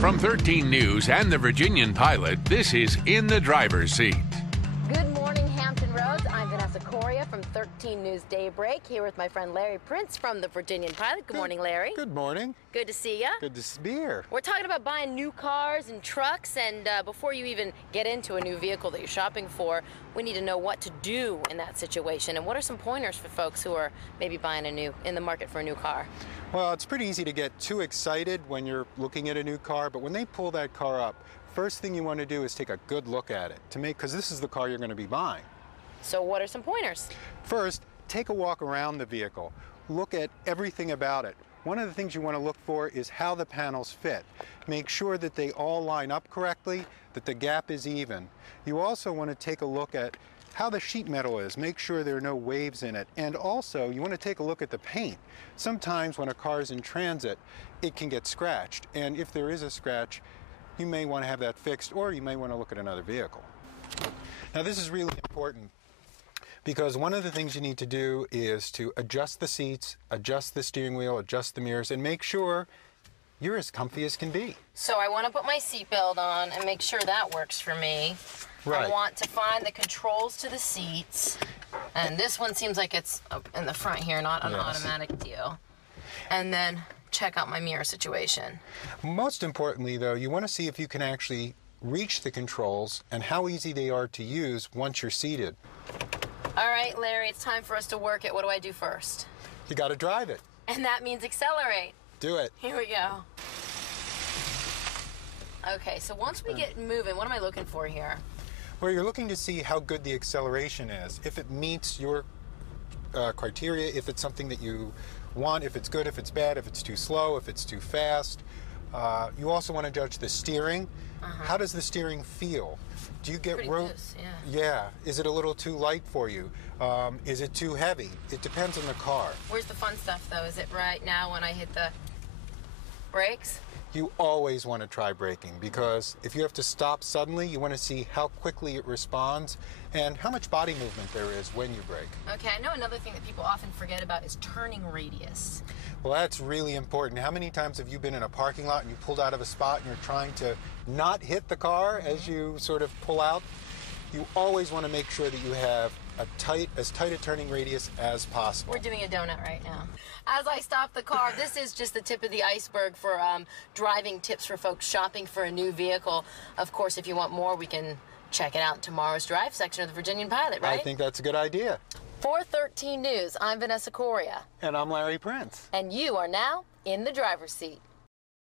From 13 News and the Virginian Pilot, this is In the Driver's Seat. Good morning, Hampton Roads. I'm Vanessa Coria from 13 News Daybreak, here with my friend Larry Printz from the Virginian Pilot. Good morning, Larry. Good morning. Good to see you. Good to be here. We're talking about buying new cars and trucks, and before you even get into a new vehicle that you're shopping for, we need to know what to do in that situation. And what are some pointers for folks who are maybe buying in the market for a new car? Well, it's pretty easy to get too excited when you're looking at a new car, but when they pull that car up, first thing you want to do is take a good look at it because this is the car you're going to be buying. So what are some pointers? First, take a walk around the vehicle. Look at everything about it. One of the things you want to look for is how the panels fit. Make sure that they all line up correctly, that the gap is even. You also want to take a look at how the sheet metal is. Make sure there are no waves in it. And also, you want to take a look at the paint. Sometimes when a car is in transit, it can get scratched. And if there is a scratch, you may want to have that fixed, or you may want to look at another vehicle. Now, this is really important, because one of the things you need to do is to adjust the seats, adjust the steering wheel, adjust the mirrors, and make sure you're as comfy as can be. So I want to put my seatbelt on and make sure that works for me. Right. I want to find the controls to the seats. And this one seems like it's up in the front here, not an automatic deal. And then check out my mirror situation. Most importantly, though, you want to see if you can actually reach the controls and how easy they are to use once you're seated. All right, Larry, it's time for us to work it. What do I do first? You got to drive it. And that means accelerate. Do it. Here we go. Okay, so once we get moving, what am I looking for here? Well, you're looking to see how good the acceleration is, if it meets your criteria, if it's something that you want, if it's good, if it's bad, if it's too slow, if it's too fast. You also want to judge the steering. How does the steering feel? Do you get pretty loose, yeah. Is it a little too light for you? Is it too heavy? It depends on the car. Where's the fun stuff, though? Is it right now when I hit the brakes? You always want to try braking, because if you have to stop suddenly, you want to see how quickly it responds and how much body movement there is when you brake. Okay, I know another thing that people often forget about is turning radius. Well, that's really important. How many times have you been in a parking lot and you pulled out of a spot and you're trying to not hit the car as you sort of pull out? You always want to make sure that you have as tight a turning radius as possible. We're doing a donut right now. As I stop the car, this is just the tip of the iceberg for driving tips for folks shopping for a new vehicle. Of course, if you want more, we can check it out in tomorrow's drive section of the Virginian Pilot, right? I think that's a good idea. For 13 News, I'm Vanessa Coria. And I'm Larry Printz. And you are now in the driver's seat.